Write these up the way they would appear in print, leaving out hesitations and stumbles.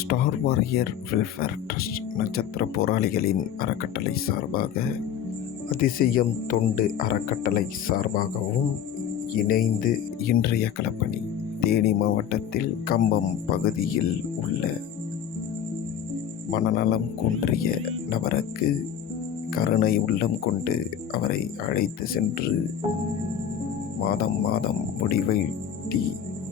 Star warrior welfare trust நட்சத்திர போராளிகளின் அறக்கட்டளை சார்பாக, அதிசயம் தொண்டு அறக்கட்டளை சார்பாகவும் இணைந்து இன்றைய களப்பணி தேனி மாவட்டத்தில் கம்பம் பகுதியில் உள்ள மனநலம் குன்றிய நபருக்கு கருணை உள்ளம் கொண்டு அவரை அழைத்து சென்று மாதம் மாதம் முடிவெட்டி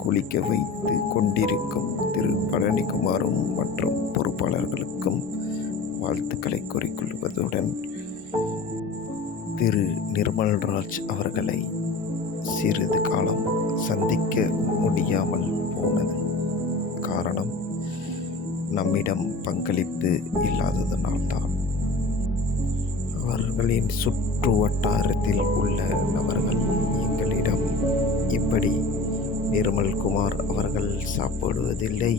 குளிக்க வைத்து கொண்டிருக்கும் திரு பழனிக்குமாரும் மற்றும் பொறுப்பாளர்களுக்கும் வாழ்த்துக்களை கூறிக்கொள்வதுடன், திரு நிர்மல்ராஜ் அவர்களை சிறிது காலம் சந்திக்க முடியாமல் போனது காரணம் நம்மிடம் பங்களிப்பு இல்லாததனால்தான். அவர்களின் சுற்று வட்டாரத்தில் உள்ள நபர்கள் எங்களிடம் இப்படி நிர்மல்குமார் அவர்கள் சாப்பிடுவதில்லை,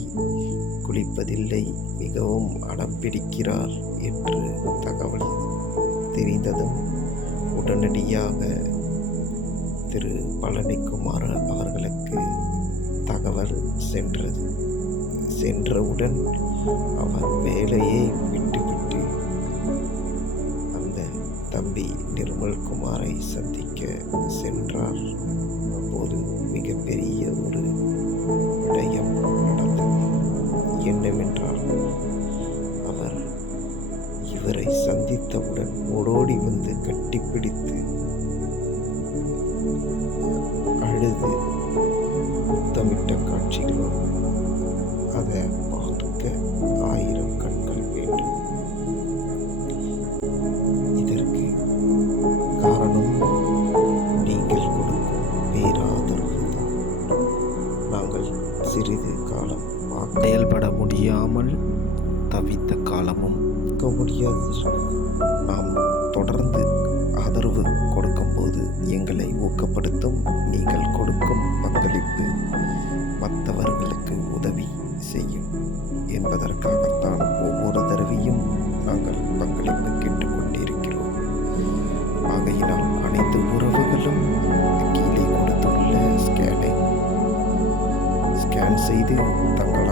குளிப்பதில்லை, மிகவும் அடம் பிடிக்கிறார் என்று தகவல் தெரிந்ததும் உடனடியாக திரு பழனிக்குமார் அவர்களுக்கு தகவல் சென்றவுடன் அவர் வேலையை விட்டுவிட்டு அந்த தம்பி நிர்மல்குமாரை சந்திக்க சென்றார். அப்போது மிகப்பெரிய ஒரு விடயம் நடந்தது. என்னவென்றால், அவர் இவரை சந்தித்தவுடன் ஓடோடி வந்து கட்டிப்பிடித்து அழுது முத்தமிட்ட காட்சிகளோ, அதை பார்க்க 1000 கண்கள் வேண்டும். இதற்கு காரணம் நீங்கள் கொடுக்கும் பேராதரவு தான். நாங்கள் சிறிது காலம் செயல்பட முடியாமல் தவித்த காலமும் இருக்க முடியாததற்கு நாம் தொடர்ந்து ஆதரவு கொடுக்கும்போது எங்களை ஊக்கப்படுத்தும் நீங்கள் கொடுக்கும் பங்களிப்பு மற்றவர்களுக்கு உதவி செய்யும் என்பதற்காகத்தான் ஒவ்வொரு தடவையும் நாங்கள் பங்களிப்பு கேட்டுக்கொண்டிருக்கிறோம். ஆகையினால் அனைத்து உறவுகளும் கீழே கொடுத்துள்ள ஸ்கேன் செய்து தங்கள்